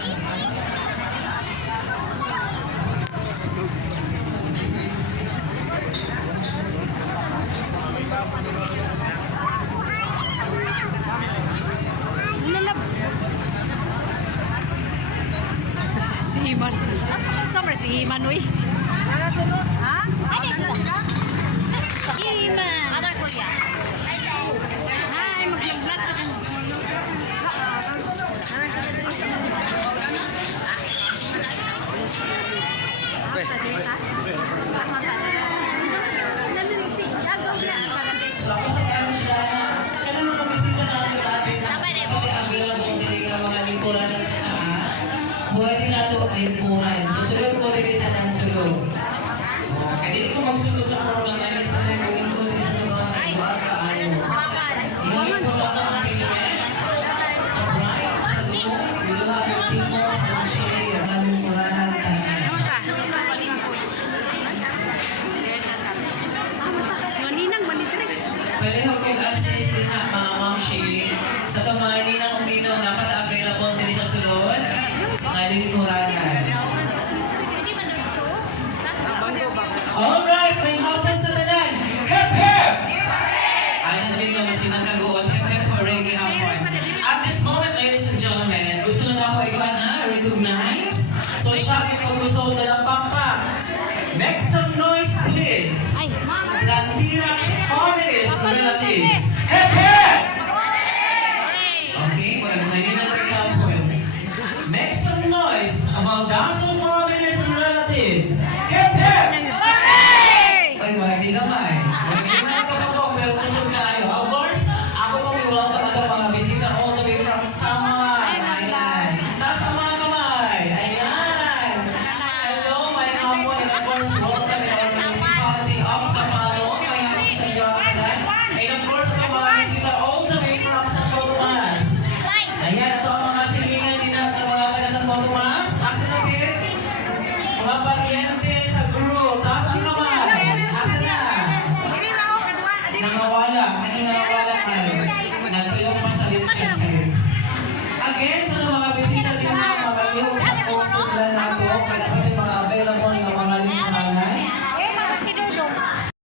Si Iman. Summer si Iman, uy. Ha? Iman. Ada kuya. Hi, mag-vlog ka din. Pwede na ito ay buwan. Susunod po rin kita ng sulod. Kaya dito ko magsunod sa program ay sa nagawin ko rin sa mga kaiwa ka ano. Hindi ko lang ang pilihan. Sa bright, sa loob, dito na ang timo, sa share, maraming murahan ka. Pwede ko kong assist din na mga mamshi. Sa kamay din ang dito, dapat available din sa sulod. Ngayon murahan. Alright, may hapon sa tanan. Hip hip! Ayon sa video, may sinangkagoon. Hip hip for reggae hapon. At this moment, ladies and gentlemen, gusto na ako ikaw na recognize. So, siya yung gusto na ng pampa. Make some noise, please. Lantiras, families, relatives.